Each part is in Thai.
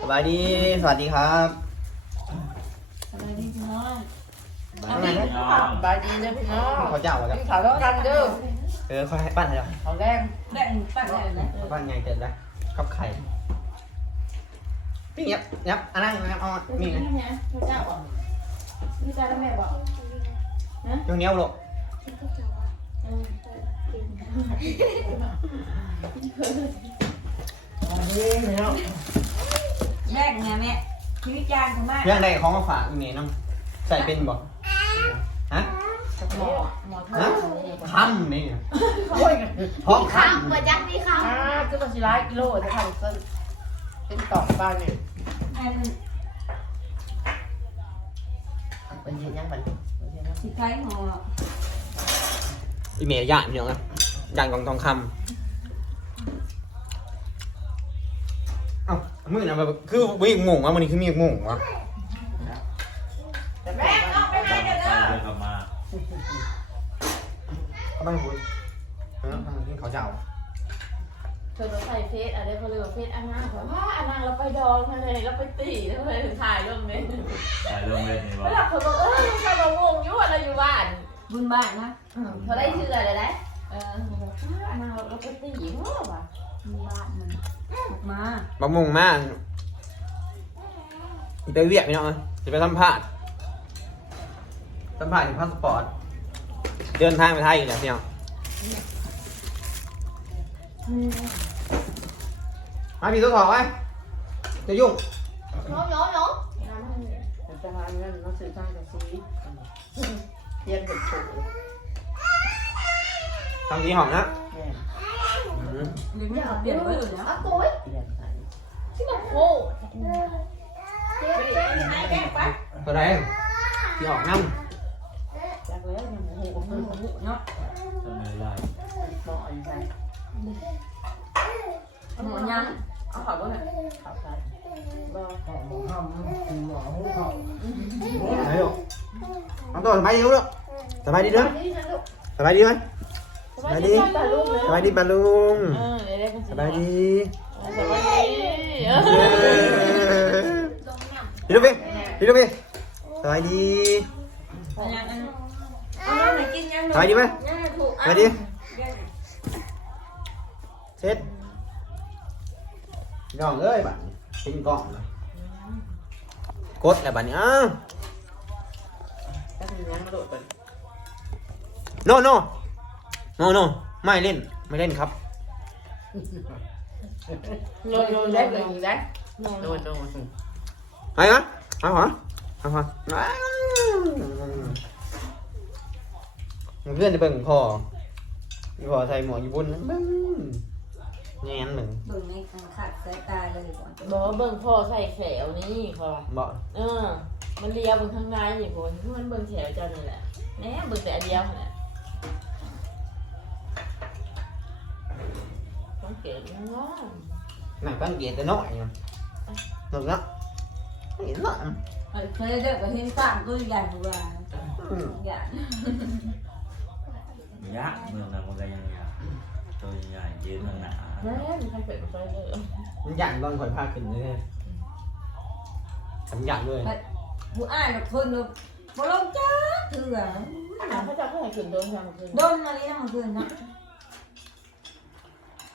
สบายดี สวัสดีครับอะไรนี่พี่น้องทำไงเนี่ยบายดีเลยพี่น้องเขาเจ้าแล้วกินข้าวแล้วกันเด้อเออเขาให้ปั้นให้เราข้าวแรงแบ่งปันเลยนะปั้นไงเกิดแล้วกับไข่พี่ยับยับอันนั้นยับเอามีไงนี่ไงพระเจ้าบอกนี่จ้าแล้วแม่บอกยงเหนี้ยวโลกบาย ดีพี่น้องแบ่งไงแม่ชีวิตจางของแม่เรื่องใดของมาฝากอีเมลน้องใส่เป็นบ่ฮะหมอหมอฮะทำคำนี่โอ้ยท้องคข้ามประจักษ์นี่ข้ามอ่าคือมันสิร้ายกิโลจะทำเส้นเป็นตอกบ้านเนี่ยอันเป็นเห็นยังมันเป็นเห็นยังสุดท้ายหมอำอีเมลย่านพี่น้องนะย่านของทองคำ เอ้ามือนะแบบคือมีอีกโมงวะมันนี่คือมีอีกโมงวะแต่แม่เอาไปให้เด้อไปเลยกลับมาเขาบ้านคุยเออที่เขาเจ้าเธอใส่เฟซอะไรเขาเลยเฟซอันนั้นเขาว่าอันนั้นเราไปดองมาเลยเราไปตีแล้วเลยถ่ายลงเลยไปโรงเรียนนี่แล้วว่าเขาบอกเออลูกชายเรางงอยู่ว่าเราอยู่บ้านบุญบ้านนะเขาได้เชื่อเลยนะเอออันนั้นเราไปตีเพราะว่า บุญบ้านมันออกมาบะมุงมากไปเวียกพี่น้องจะไปสัมภาษณ์สัมภาษณ์ถึงพาสปอร์ต เดินทางไปไทยอีกแล้วพี่น้องมาพี่ตัวถอดไว้จะยุ่ง น้องน้องน้องแต่จะหาเงินมาซื้อทางกับซีเรียนเป็นสูงทำทีหอมนะ แม่ อืมเดี๋ยวนี้เขาเปลี่ยนไว้เลยนะอะโอ้ยเรียนไปที่มันโคตรเจ๊ไปไหนแม่ไสบายดีลูกสบายดีเด้อนี่ฉันลูกสบายดีไหมสบายดีป่ะลูกสบายดีปะลุงเออเดี๋ยวได้กันสบายดีสบายดีเอพี่ลูกพี่พี่ลูกพี่สบายดีเอายังอันเอายังไหนกินยังสบายดีไหมยังถูกสบายดียังเสร็จน้องเอ้ยบัดกินกล่องเลยกดแล้วบัดนี้อ้าวถ้าเป็นยังกระ โดดไปโนโนโนโนไม่เล่นไม่เล่นครับโดนโดนได้เลยได้โดนโดนไปนะเอาหรอเอาหรอเพื่อนจะเบิ่งพ่อพ่อใส่หมวกญี่ปุ่นบึ้งแง่นหนึ่งเบิ่งในขาดสายตาเลยก่อนบอกว่าเบิ่งพ่อใส่แขวนี่พอบอกเออ มันเลียเบิ่งข้างในนี่คนมันเบิ่งแขวเจ้านี่แหละแหน่เบิ่งแต่อันเดียวนั่นแหละ ต้องเก๋งอหนังตั้งเกียร์แต่น้อยนะหนึ่งนะเห็นหน่อยเคยเด็กกับเห็นต่างก็ใหญ่กว่าใหญ่ยะเมืองนั้นมัน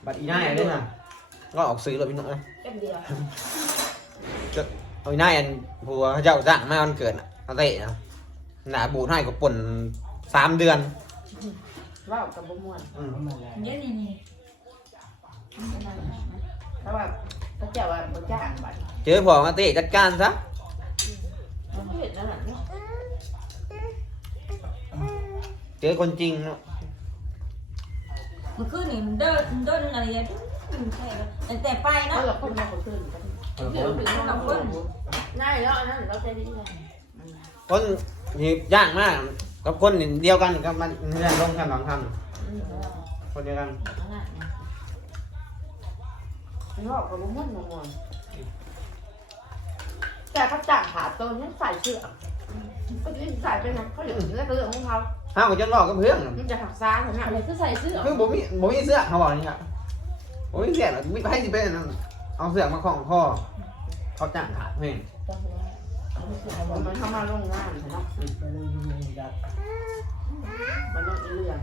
ก็ยังยะตัวใหญ่ยืนหนาแหน่มีใครเป็ดไปเลยมันหยันตอนข่อยพาขึ้นเลยฉันหยันเลยผู้อ่านแบบคนแบบบ่ลงจ้าเถื่ออ่าพระเจ้าเขาให้ขึ้นโดนทางขึ้นโดนมานี่นะมันเถื่อนนะบัตรอีน่าเลยนะก็ออกซื้อเลยพี่น้องเอ้ยแค่เดียวเอาอีน่าอันผัวเขาเจ้าจ้างมาวันเกิดน่ะเขาเตะนะหนาบูดให้กับป่นสามเดือนว่าวกับบ่ม่วนอืมเนี่ยนี่นี่ถ้าว่าพระเจ้าว่าบ่จ้างบัดเจอผัวมาเตะจัดการซะมันเห็นนั่นแหละเนาะเจอคนจริงเนาะ มันคือนี่มันเดินเดินอะไรอย่างเงี้ยใช่แต่แต่ไปถ้าเนาะเราคนมาบ่ขึ้นกันเออเดี๋ยวถึงเราเพิ่นง่ายแล้วอันนั้นเราใจดีเลยคนนี่ย่างมากกับคนเดียวกันกับมันนี่แหละลงกันสองคำคนเดียวกันนอกกับบ่ม่วนบ่ม่วนแต่เขาจ้างขาตัวนี้ใส่เสื้อก็ยิ่งใส่ไปนะเขาเหลือแล้วก็เรื่องของเขา ห้าวกับจนหลอกกับเพื่อนมันจะหักซ้ายนะอะไรคือใส่เสื้อคือผมมีผมมีเสื้อเขาบอกนี่ครับผมมีเสื้อหรอกไม่ให้สิเป็นอันนั้นเอาเสือกมาของพ่อเขาจ้างขาดเพลงมันเข้ามาโรงงานเนาะมันต้องเรื่อง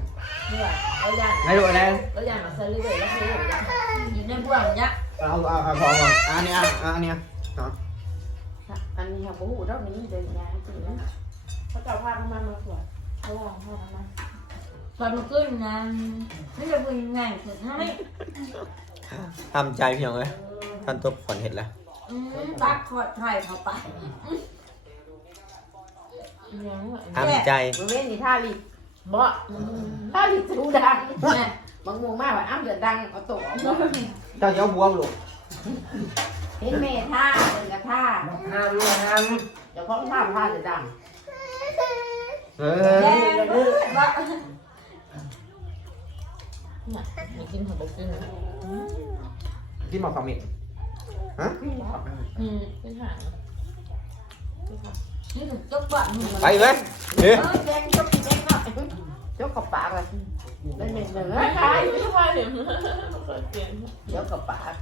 เนี่ยเราอย่างไหนดูอะไรเราอย่างมาเซอร์เลยแล้วคืออย่างอยู่ในบ่วงยักษ์เอาเอาเอาพอก่อนอันนี้อะอันนี้เนาะอันนี้ค่ะบู๊รอบนี้เดินยางจริงนะเขาจะพาน้ำมันมาสวย เขาลองพาน้ำมันตอนมันขึ้นนะไม่จะพูดยังไงคือถ้าไม่ทำใจพี่น้องเลยท่านตัวขวัญเห็ดแล้วอืมตักขอดไข่เข้าไปยังทำใจมันเว้นนี่ท่าลิบ่ท่าลิสูดังแม่บางมุงมากว่าอ้ำเดือดดังเอาตัวเจ้าเจ้าบวมลูกเห็นเมท่าเป็นกระท่าห้ามลูกห้ามเดี๋ยวพ่อท่าท่าเดือดดัง เอแดองเบิดบ่มีกินของบุกินที่มาฟังมิดฮะอืมเป็นหางนี่ถึงจุกบ่มึงไปไหมเฮ้ยเออแดงจกแดงหน่อยจกกับปากเลยเล่นเป็นเหนือไม่ใช่ใช่ไม่ใช่เห็นเคยเปลี่ยนจกกับปาก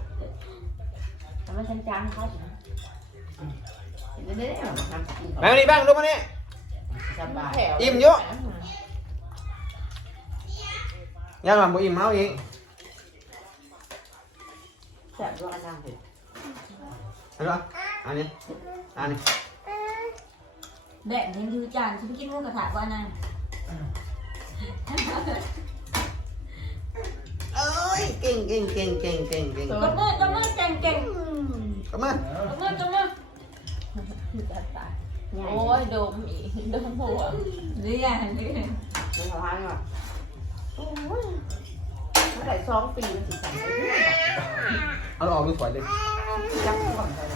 ทำไมฉันจังเขาเดี๋ยวเดี๋ สบายอิ่มเยอะย่าหลับบ่อิ่มเมาอีกแซ่บด้วยอันนั้นเห็ดเห็นปะอันนี้อันนี้แดงเห็นคือจานฉันไปกินหมูกระทะว่านั่นเอ้ยเก่งเก่งเก่งเก่งเก่งเก่งตบมือตบมือเก่งเก่งก็มาตบมือตบมือ โอ้ยดมอีกดมหัวเรียนเรียนในสะพานว่ะโอ้ยเมื่อไหร่สองปีมันสิสั่งไปเรื่อยเอาออกดูสวยเลยจับก่อนเลย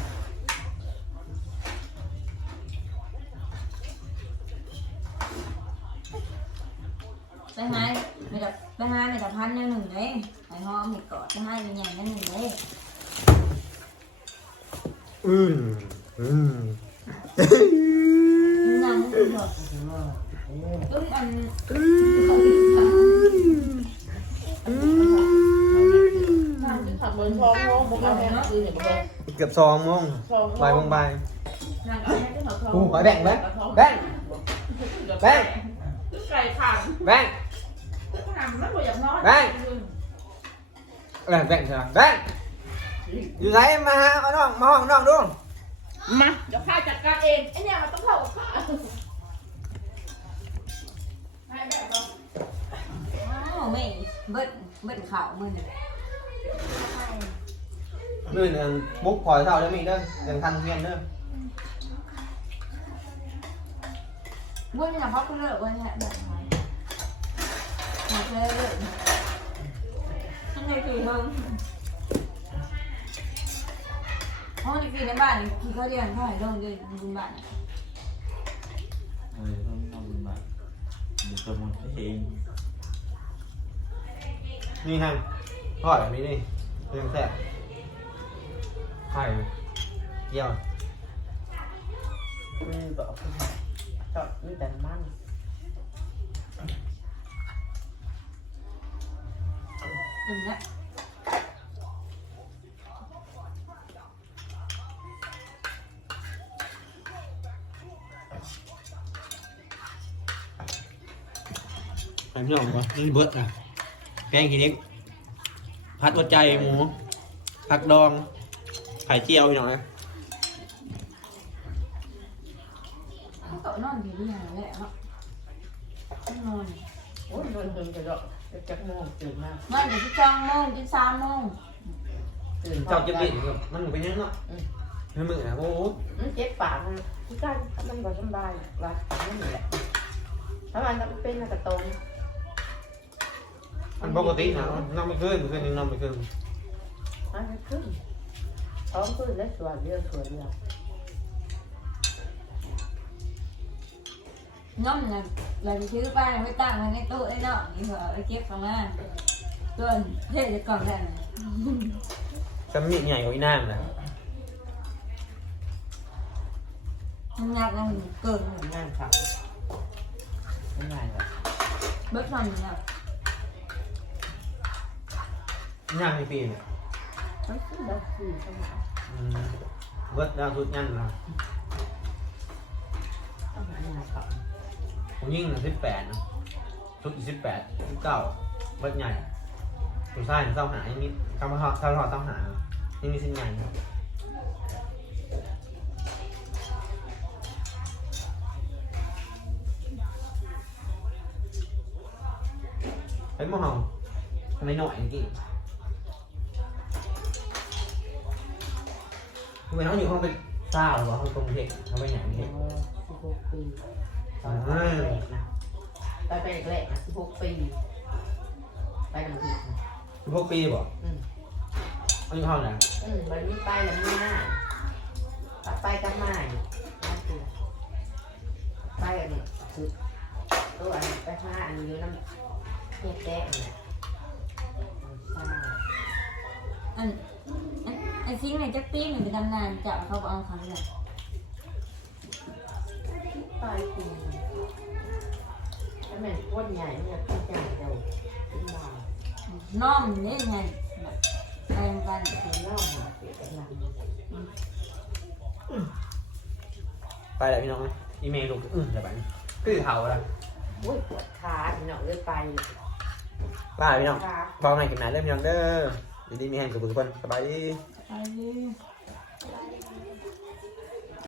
ไปหาไม่ดับไปหาไม่ดับพันหนึ่งเลยไปห้องไม่กอดไปหาเป็นอย่างนั้นหนึ่งเลยอืมอืม เบนทองโมงบุกแม่คือเห็นบ่เกือบสองโมงทองบ่ายโมงบ่ายนางก็ไม่ได้เขาทองกูขอแบ่งไหมแบ่งแบ่งไก่ขังแบ่งขังแล้วบ่อยากนอนอะไรแบ่งใช่ไหมแบ่งอยู่ไหนมาหาเอาน้องมาห้องน้องดู มาเดี๋ยวข้าจัดการเองไอ้เนี่ยมันต้องเข้ากับข้าให้แบบเราอ้าวไม่เบิดเบิดข่าวมือหนึ่งนู่นนบุ๊กพอยเท่าแล้วมีเด้อเดินทันเพียนเด้อบ้วนเนี่ยเขาก็เลิกวันนี้แบบไหนหมดเลยเลยข้างในคือเห้องในปีในบ้านที่เขาเรียนเขาให้ลงด้วยบุญบ้านเออต้องทำบุญบาปเดี๋ยวจะหมดเองนี่ฮะทอดแบบนี้นี่เรื่องแซ่บไข่เยี่ยวอืมบอกชอบมีแต่มันอืมละ พี่น้องก่อนนี่เบิร์ดอะแกงขี้เล็กผัดหัวใจหมูผักดองไข่เจียวพี่น้องนะเขาก็นอนอยู่ที่ไหนแหละเนาะนอนโอ้ยโดนจนจะดอกจะจักโมงตื่นมากนอนอยู่ที่จ้องโมงที่สามโมงตื่นเจ้าจะบิดมันเป็นยังเนาะนี่มึงอะโอ้โหมันเจ็บปากมันที่การมันบ่สบายว่ะนี่แหละถ้ามันเป็นมันจะตรง มันปกตินะนอนไม่ขึ้นขึ้นยังนอนไม่ขึ้นอันนี้ขึ้นท้องขึ้นแล้วสวยเรียวสวยเรียวน้องน่ะเราจะซื้อป้ายไว้ตั้งไว้ในตู้ไอ้เนาะนี่เหรอไอ้เก็บของมาส่วนเท่จะกล่องได้ไหมจะมีใหญ่กว่าอีนางนะมันหนักมันเกินงานขับไม่ง่ายหรอกเบิกทำเนี่ยอีนางมีปีเนี่ยมันคือแบบคือสมัยอืมเบิดดาวสุดยันนะสมัยงานเขาผมยิ่งสิบแปดนะชุดอีสิบแปดสิบเก้าเบิดใหญ่ผู้ชายเศร้าหาอย่างนี้คำว่าเศร้าเศร้าเศร้าหายังมีสิ้นใหญ่ครับเฮ้ยโมเฮาทำไมหน่อยเมื่อ ทำไมเขาอยู่ห้องเป็นเศร้าหรือว่าห้องกรุงเทพเขาไปไหนเทพสิบหกปีตอนไปแรกนะไปเป็นแรกนะสิบหกปีไปกันทีนะพวกปีบ่อืมอายุเท่าไหร่อืมวันนี้ไปแล้วไม่น่าตัดไปกันมาอยู่นั่นคือไปอันนี้คือตัวอันนี้ไปห้าอันนี้อยู่น้ำเฮ็ดแดงเนี่ยใช่อันอันไอ้ทิ้งในจักตี้หนึ่งไปดำนานจะเขาเอาครั้งเลยตายจริงถ้าแม่นโคตรใหญ่เนี่ยพี่ใหญ่เดียวขึ้นมาน้องนี่ไงแบบแปลงกันคือเล่ามาเปลี่ยนเป็นหลังไปแล้วพี่น้องอีเมลลูกอืมจะไปคือเขาละอุ้ยปวดขาพี่น้องเลยไปไปพี่น้อง ขาพอไงกินไหนเริ่มพี่น้องเด้อ ดีดีมีแห้งกับทุกคนสบายดี ไปเลย